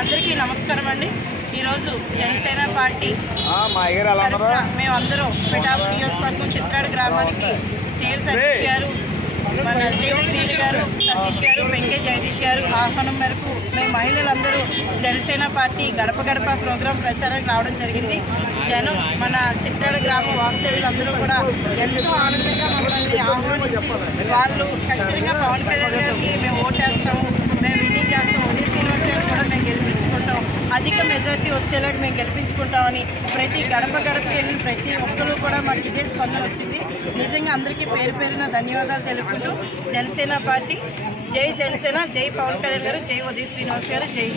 అందరికీ నమస్కారం అండి. ఈరోజు జనసేన పార్టీ మేమందరం పిఠాపురం నియోజకవర్గం చిత్రాడు గ్రామానికి తేల్ సతీష్ గారు, మన తేల్ శ్రీని గారు, సతీష్ గారు, వెంకయ్య జగదీష్ గారు ఆహ్వానం మేరకు మేము మహిళలందరూ జనసేన పార్టీ గడప గడప ప్రోగ్రాం ప్రచారానికి రావడం జరిగింది. జనం మన చిత్రాడు గ్రామ వాస్తవ్యులందరూ కూడా ఎంతో ఆనందంగా మమ్మల్ని ఆహ్వానించి వాళ్ళు ఖచ్చితంగా పవన్ కళ్యాణ్ గారికి మేము ఓటేస్తాము, మేము విన్నింగ్ చేస్తాం, ఉదయ శ్రీనివాస్ గారు కూడా మేము గెలిపించుకుంటాం, అధిక మెజార్టీ వచ్చేలాగా మేము గెలిపించుకుంటామని ప్రతి గడప గడప వెళ్ళిన ప్రతి ఒక్కరు కూడా మాకు ఇదే స్పందన వచ్చింది. నిజంగా అందరికీ పేరు పేరున ధన్యవాదాలు తెలుపుకుంటూ జనసేన పార్టీ జై జనసేన, జై పవన్ కళ్యాణ్ గారు, జై ఉదయ శ్రీనివాస్ గారు, జై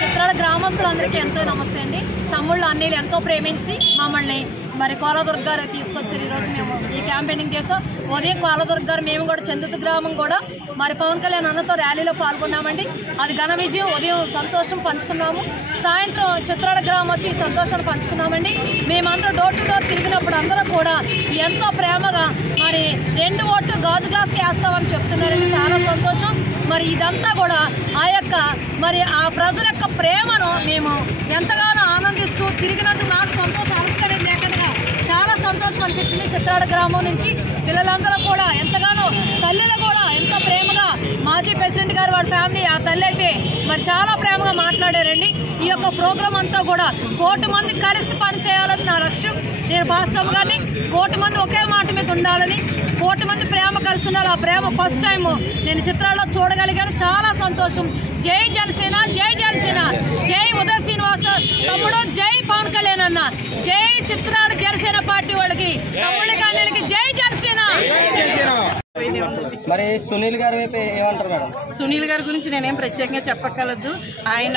చిత్రాడ గ్రామస్తులందరికీ ఎంతో నమస్తే అండి. తమ్ముళ్ళు అన్నీళ్ళు ఎంతో ప్రేమించి మమ్మల్ని మరి కోలదుర్గ గారు తీసుకొచ్చారు. ఈరోజు మేము ఈ క్యాంపెయినింగ్ చేస్తాం. ఉదయం కోలదుర్గ గారు మేము కూడా చందుతు గ్రామం కూడా మరి పవన్ కళ్యాణ్ అన్నతో ర్యాలీలో పాల్గొన్నామండి. అది ఘన విజయం. ఉదయం సంతోషం పంచుకున్నాము, సాయంత్రం చిత్రాడ గ్రామం వచ్చి సంతోషాన్ని పంచుకున్నామండి. మేమందరూ డోర్ టు డోర్ తిరిగినప్పుడు అందరూ కూడా ఎంతో ప్రేమగా మరి 2 ఓట్లు గాజు గ్లాస్కి వేస్తామని చెప్తున్నారండి. చాలా సంతోషం. మరి ఇదంతా కూడా మరి ఆ ప్రజల యొక్క ప్రేమను మేము ఎంతగానో ఆనందిస్తూ తిరిగినందుకు నాకు సంతోషం అలసికడం లేకుండా చాలా సంతోషం అనిపించింది. చిత్రాడ గ్రామం నుంచి పిల్లలందరూ కూడా ఎంతగానో, తల్లిలు కూడా ఎంతో ప్రేమగా మాజీ ప్రెసిడెంట్ గారు వాడి ఫ్యామిలీ ఆ తల్లి అయితే మరి చాలా ప్రేమగా మాట్లాడారండి. ఈ యొక్క ప్రోగ్రాం అంతా కూడా 1 కోటి మంది కలిసి పనిచేయాలని నా లక్ష్యం. నేను భాస్వామి గారిని 1 కోటి మంది ఒకే మాట మీద ఉండాలని, 1 కోటి మంది ప్రేమ కలిసి ఉండాలి. ఆ ప్రేమ ఫస్ట్ టైం నేను చిత్రాల్లో చూడగలిగాను. చాలా సంతోషం. జై జనసేన, జై జనసేన, జై ఉదయ శ్రీనివాస్ తమ్ముడు, జై పవన్ కళ్యాణ్ అన్న, జై చిత్రాడు జనసేన పార్టీ వాళ్ళకి, తమ్ముళ్ళ కాళ్ళకి జై జనసేన. మరి సునీల్ గారి వైపు ఏమంటారు మేడం? సునీల్ గారి గురించి నేనేం ప్రత్యేకంగా చెప్పక్కర్లేదు. ఆయన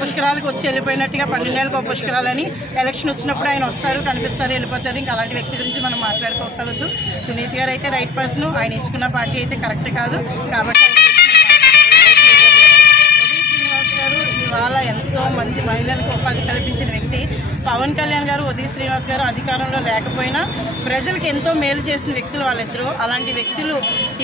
పుష్కరాలకు వచ్చి వెళ్ళిపోయినట్టుగా 12 నెలలకు ఒక పుష్కరాలని ఎలక్షన్ వచ్చినప్పుడు ఆయన వస్తారు, కనిపిస్తారు, వెళ్ళిపోతారు. ఇంకా అలాంటి వ్యక్తి గురించి మనం మాట్లాడుకోగలదు. సునీత్ గారు అయితే రైట్ పర్సన్. ఆయన ఎంచుకున్న పార్టీ అయితే కరెక్ట్ కాదు. కాబట్టి ఇవాళ ఎంతో మంది మహిళలకు ఉపాధి కల్పించిన వ్యక్తి పవన్ కళ్యాణ్ గారు, ఉదయ శ్రీనివాస్ గారు అధికారంలో లేకపోయినా ప్రజలకు ఎంతో మేలు చేసిన వ్యక్తులు వాళ్ళిద్దరూ. అలాంటి వ్యక్తులు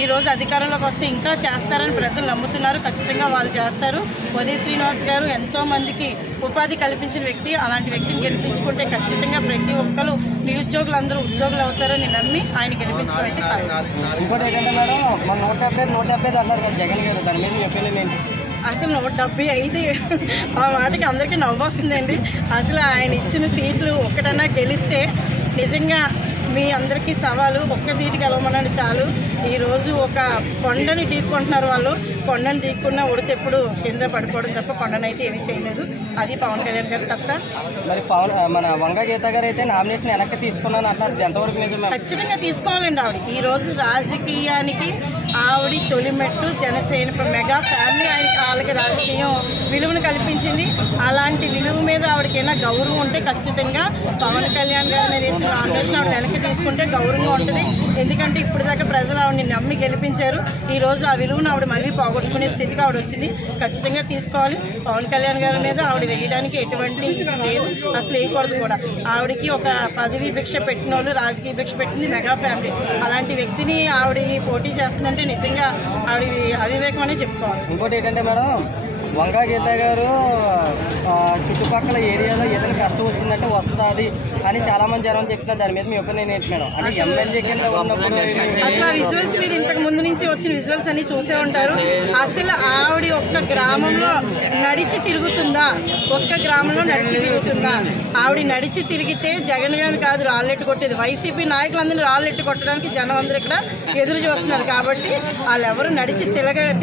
ఈరోజు అధికారంలోకి వస్తే ఇంకా చేస్తారని ప్రజలు నమ్ముతున్నారు. ఖచ్చితంగా వాళ్ళు చేస్తారు. ఉదయ శ్రీనివాస్ గారు ఎంతో మందికి ఉపాధి కల్పించిన వ్యక్తి. అలాంటి వ్యక్తిని గెలిపించుకుంటే ఖచ్చితంగా ప్రతి ఒక్కరు నిరుద్యోగులందరూ ఉద్యోగులు అవుతారని నమ్మి ఆయన గెలిపించడం అయితే కాదు. ఇంకోటి ఏంటంటే మేడం, మన 175 అన్నారు కదా జగన్ గారు, దాని మీద మీ ఒపీనియన్ ఏంటి? అసలు 175 ఆ మాటకి అందరికీ నవ్వు వస్తుందండి. అసలు ఆయన ఇచ్చిన సీట్లు ఒకటన్నా గెలిస్తే నిజంగా మీ అందరికీ సవాలు, 1 సీటు గెలవమని చాలు. ఈరోజు ఒక కొండని ఢీక్కుంటున్నారు వాళ్ళు. కొండని ఢీక్కున్న ఉడతెప్పుడు కింద పడుకోవడం తప్ప కొండనైతే ఏమీ చేయలేదు. అది పవన్ కళ్యాణ్ గారి సత్తా. మరి మన వంగ గీత గారు అయితే నామినేషన్ వెనక్కి తీసుకున్నాను అంటారు, ఎంతవరకు నిజమే? ఖచ్చితంగా తీసుకోవాలండి. ఆవిడ ఈరోజు రాజకీయానికి ఆవిడ తొలిమెట్టు. జనసేన మెగా ఫ్యామిలీ వాళ్ళకి రాజకీయం విలువను కల్పించింది. అలాంటి విలువ మీద ఆవిడకైనా గౌరవం ఉంటే ఖచ్చితంగా పవన్ కళ్యాణ్ గారి మీద వేసిన నామినేషన్ ఆవిడ వెనక్కి తీసుకుంటే గౌరవంగా ఉంటుంది. ఎందుకంటే ఇప్పుడు దాకా ప్రజలు ఆవిడని నమ్మి గెలిపించారు. ఈరోజు ఆ విలువను ఆవిడ మళ్ళీ పోగొట్టుకునే స్థితికి ఆవిడ వచ్చింది. ఖచ్చితంగా తీసుకోవాలి. పవన్ కళ్యాణ్ గారి మీద ఆవిడ వేయడానికి ఎటువంటి లేదు, అసలు వేయకూడదు కూడా. ఆవిడకి ఒక పదవి భిక్ష పెట్టిన వాళ్ళు, రాజకీయ భిక్ష పెట్టింది మెగా ఫ్యామిలీ. అలాంటి వ్యక్తిని ఆవిడ పోటీ చేస్తుందంటే నిజంగా ఆవిడ అవివేకం అనే చెప్పుకోవాలి. ఇంకోటి ఏంటంటే మేడం, వంగ గీత గారు చుట్టుపక్కల ఏరియాలో ఏదైనా కష్టం వచ్చిందంటే వస్తుంది అని చాలా మంది జనం చెప్తున్నారు. దాని మీద మీ ఒపీనియన్ ఏంటి మేడం? అంటే ఎమ్మెల్యే కింద ఉన్నప్పుడు అసలు ఆ విజువల్స్ మీరు ఇంతకు ముందు నుంచి వచ్చిన విజువల్స్ అన్ని చూసే ఉంటారు. అసలు ఆవిడ ఒక్క గ్రామంలో నడిచి తిరుగుతుందా? ఒక్క గ్రామంలో నడిచి తిరుగుతుందా? ఆవిడ నడిచి తిరిగితే జగన్ గారిని కాదు రాళ్ళెట్టు కొట్టేది. వైసీపీ నాయకులందరినీ రాళ్ళెట్టు కొట్టడానికి జనం అందరూ ఇక్కడ ఎదురు చూస్తున్నారు. కాబట్టి వాళ్ళు ఎవరు నడిచి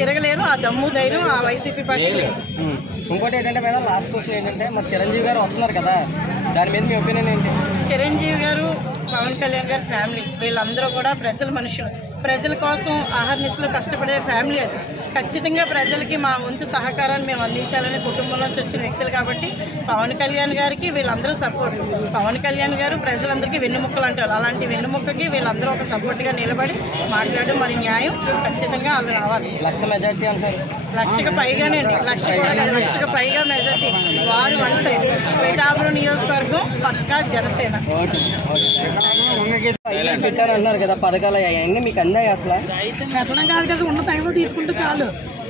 తిరగలేరు. ఆ దమ్ము ధైర్యం ఆ వైసీపీ పార్టీ లేదు. ఇంకోటి ఏంటంటే మేడం, లాస్ట్ క్వశ్చన్ ఏంటంటే, మరి చిరంజీవి గారు వస్తున్నారు కదా, దాని మీద మీ ఒపీనియన్ ఏంటి? చిరంజీవి గారు, పవన్ కళ్యాణ్ గారి ఫ్యామిలీ వీళ్ళందరూ కూడా ప్రజల మనుషులు. ప్రజల కోసం ఆహర్నిశలు కష్టపడే ఫ్యామిలీ అది. ఖచ్చితంగా ప్రజలకి మా వంతు సహకారాన్ని మేము అందించాలనే కుటుంబం నుంచి వచ్చిన వ్యక్తులు కాబట్టి పవన్ కళ్యాణ్ గారికి వీళ్ళందరూ సపోర్ట్. పవన్ కళ్యాణ్ గారు ప్రజలందరికీ వెన్నుముక్కలు అంటారు. అలాంటి వెన్నుముక్కకి వీళ్ళందరూ ఒక సపోర్ట్గా నిలబడి మాట్లాడడం మరి న్యాయం. ఖచ్చితంగా వాళ్ళు రావాలి. 1,00,000 మెజార్టీ అంటారు. 1,00,000కి పైగానే అండి. 1,00,000 కూడా కాదు, 1,00,000కి పైగా మెజార్టీ. వారు వన్ సైడ్. పిఠాపురం నియోజకవర్గం పక్కా జనసేన. పెట్టారు అంటున్నారు కదా పథకాలు అవన్నీ మీకు అందాయి అసలు? పెట్టడం కాదు కదా, ఉన్న పెన్షన్ తీసుకుంటే చాలు.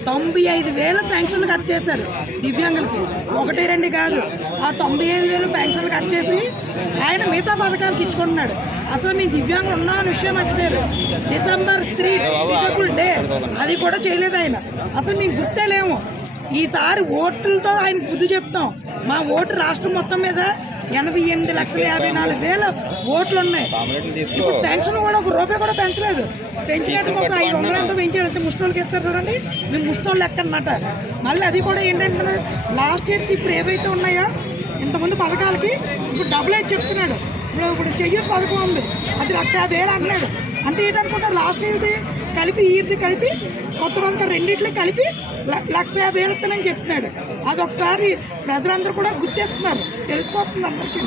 95,000 పెన్షన్లు కట్ చేశారు దివ్యాంగులకి, 1-2 కాదు. ఆ 95,000 పెన్షన్లు కట్ చేసి ఆయన మిగతా పథకాలకు ఇచ్చుకుంటున్నాడు. అసలు మీ దివ్యాంగులు ఉన్న విషయం మర్చిపోయారు. December 3 డిజేబుల్ డే అది కూడా చేయలేదు ఆయన. అసలు మేము గుర్తే లేము. ఈసారి ఓట్లతో ఆయన బుద్ధి చెప్తాం. మా ఓటు రాష్ట్రం మొత్తం మీద 88,54,000 ఓట్లు ఉన్నాయి. ఇప్పుడు పెన్షన్ కూడా ₹1 కూడా పెంచలేదు. పెంచినట్టు మొత్తం 500 ఎంతో పెంచాడు. అంతే ముష్టోళ్ళకి ఇస్తారు చూడండి, మేము ముష్టోళ్ళు లెక్క అనమాట. మళ్ళీ అది కూడా ఏంటంటే లాస్ట్ ఇయర్కి ఇప్పుడు ఏవైతే ఉన్నాయో ఇంతమంది పథకాలకి ఇప్పుడు డబుల్ అయితే చెప్తున్నాడు. ఇప్పుడు చెయ్యొచ్చు పథకం ఉంది, అది 1,50,000 అంటున్నాడు. అంటే ఏంటనుకుంటారు, లాస్ట్ ఇయర్ది కలిపి ఇయర్ది కలిపి కొత్త పథకం రెండింటిని కలిపి 1,50,000 ఇస్తానని చెప్తున్నాడు. అది ఒకసారి ప్రజలందరూ కూడా గుర్తిస్తున్నారు, తెలిసిపోతుంది అందరికీ.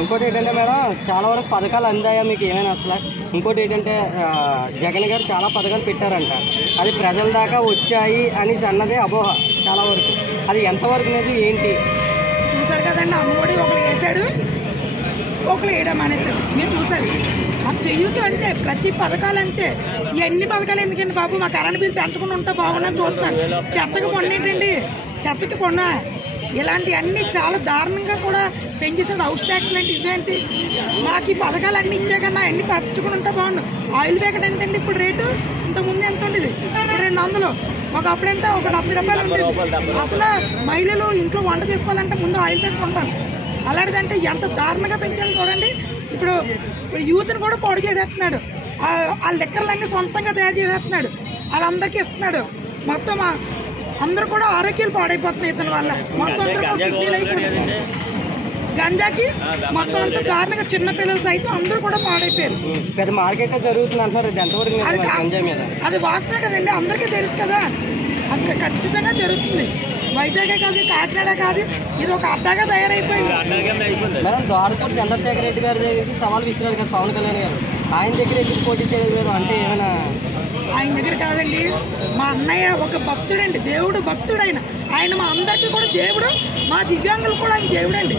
ఇంకోటి ఏంటంటే మేడం, చాలా వరకు పథకాలు అందాయా మీకు ఏమైనా అసలు? ఇంకోటి ఏంటంటే జగన్ గారు చాలా పథకాలు పెట్టారంట, అది ప్రజల దాకా వచ్చాయి అనేసి అన్నదే అపోహ చాలా వరకు. అది ఎంతవరకు నిజం ఏంటి? చూసారు కదండి, అమ్మఒడి ఒకరు వేసాడు, ఒకరు వేయడం అనేసాడు. మీరు చూసారు, అది చెయ్యొచ్చు అంతే. ప్రతి పథకాలు అంతే. ఇవన్నీ పథకాలు ఎందుకండి బాబు, మా కరెంట్ బిల్ పెంచకుండా ఉంటే బాగుందని చూస్తున్నారు. చెత్తకి పొన్నేంటండి, చెత్తకి పొన్న ఇలాంటివన్నీ చాలా దారుణంగా కూడా పెంచేసాడు. హౌస్ ట్యాక్స్ లాంటి ఇవేంటి, మాకు ఈ పథకాలు అన్నీ ఇచ్చాకన్నా అన్ని పెంచుకుని ఉంటే బాగుండు. ఆయిల్ ప్యాకెట్ ఎంతండి ఇప్పుడు రేటు? ఇంతకుముందు ఎంత ఉండేది? ఇప్పుడు 200. ఒకప్పుడు ఎంత, ఒక ₹70 ఉండేది. అసలు మహిళలు ఇంట్లో వంట చేసుకోవాలంటే ముందు ఆయిల్ ప్యాకెట్ ఉంటారు. అలాంటిదంటే ఎంత దారుణంగా పెంచాడు చూడండి. ఇప్పుడు యూత్ని కూడా పొడి చేసేస్తున్నాడు. ఆ లెక్కర్లన్నీ సొంతంగా తయారు చేసేస్తున్నాడు, వాళ్ళందరికీ ఇస్తున్నాడు. మొత్తం అందరూ కూడా ఆరోగ్యాలు పాడైపోతున్నాయి ఇతని వల్ల. మొత్తం అందరూ కూడా కిడ్నీలు అయిపోయింది, గంజాకి మొత్తం అంతా దారుణంగా. చిన్నపిల్లలు సైతం అందరూ కూడా పాడైపోయారు. పెద్ద మార్కెట్ జరుగుతుంది అంటారు, ఇది ఎంతవరకు అది వాస్తవే కదండి, అందరికీ తెలుసు కదా. అంత ఖచ్చితంగా జరుగుతుంది. వైజాగే కాదు, కాకినాడ కాదు, ఇది ఒక అడ్డాగా తయారైపోయింది. మేడం, ద్వారకా చంద్రశేఖర్ రెడ్డి గారి దగ్గరికి సవాల్ విసిరారు కదా పవన్ కళ్యాణ్ గారు, ఆయన దగ్గర ఎందుకు పోటీ చేయలేదు అంటే ఏమైనా? ఆయన దగ్గర కాదండి, మా అన్నయ్య ఒక భక్తుడండి, దేవుడు భక్తుడు ఆయన మా అందరికీ కూడా దేవుడు, మా దివ్యాంగులు కూడా ఆయన దేవుడు అండి.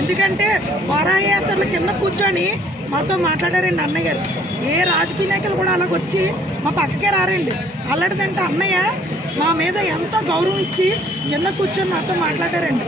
ఎందుకంటే వారాయాత్రల కింద కూర్చొని మాతో మాట్లాడారండి అన్నయ్య గారు. ఏ రాజకీయ నాయకులు కూడా అలాగొచ్చి మా పక్కకే రారండి. అలాంటిదంటే అన్నయ్య మా మీద ఎంతో గౌరవం ఇచ్చి కింద కూర్చొని మాతో మాట్లాడారండి.